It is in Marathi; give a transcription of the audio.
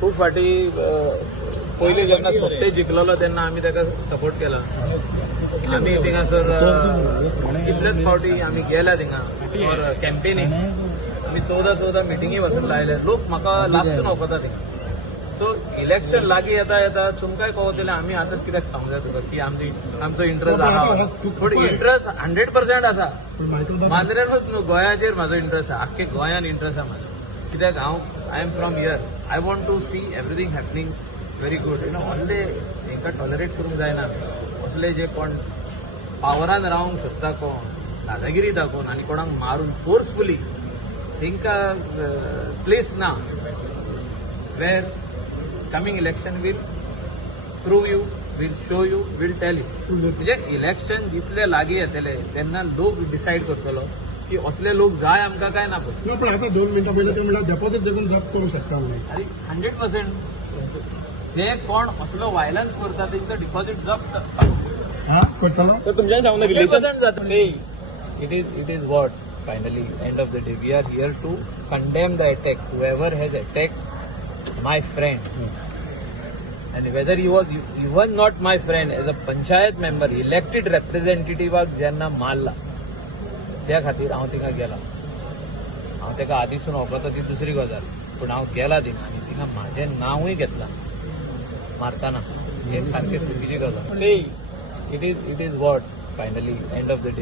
खूप फाटी पयलीं जेन्ना सोप्टे जिखलेलो तेन्ना आमी ताका सपोर्ट केला. आमी थिंगासर कितलेच फावटी आमी गेल्या थिंगा फॉर कॅम्पेनींग. आमी 14 मिटिंगी वचून लायले. लोक म्हाका लागसून वखता थिंगा. सो इलेक्शन लागीं येता येता तुमकांय कळटलें आमी आतां कित्याक सांगूं जाय तुका की आमचो इंट्रस्ट आहा. पूण इंट्रस्ट 100% आसा. मांद्रेनूच न्हू, गोंयाचेर म्हाजो इंट्रस्ट आहा. आख्खे गोंयान इंट्रस्ट आहा म्हाजो. कित्याक I am from here. I want to see everything happening very good. व्हडले हांकां टॉलरेट करूंक जायना. असले जे कोण पावरान रावंक सोदता कोण दादागिरी दाखोवन आनी कोणाक मारून फोर्सफुली तांकां प्लेस ना. Where coming election will prove you, will show you, will tell you. म्हणजे इलेक्शन जितले लागीं येतले तेन्ना लोक डिसायड करतलो की असले लोक जाय आमकां काय ना. पण आता 2 मिनिटं पयलीं ते म्हणल्यार डेपॉझिट देखून जप्त करूंक शकता म्हणून. अरे 100% जे कोण असलो वायलन्स करता तांचं डिपॉझिट जप्त हा करतलो. तर तुमच्यान सांगून रिलेशन जाता. It is what finally end of the day we are here to condemn the attack. Whoever has attack my friend and whether he was not my friend as a panchayat member, elected representative जेन्ना मारला त्या खातीर हांव थिंगा गेला. हांव ताका आदीसून वखता ती दुसरी गजाल. पूण हांव गेला थिंगा आनी थिंगा म्हाजें नांवूय घेतलां मारतना. हें सारकें चुकीची गजाल. It is what finally end of the day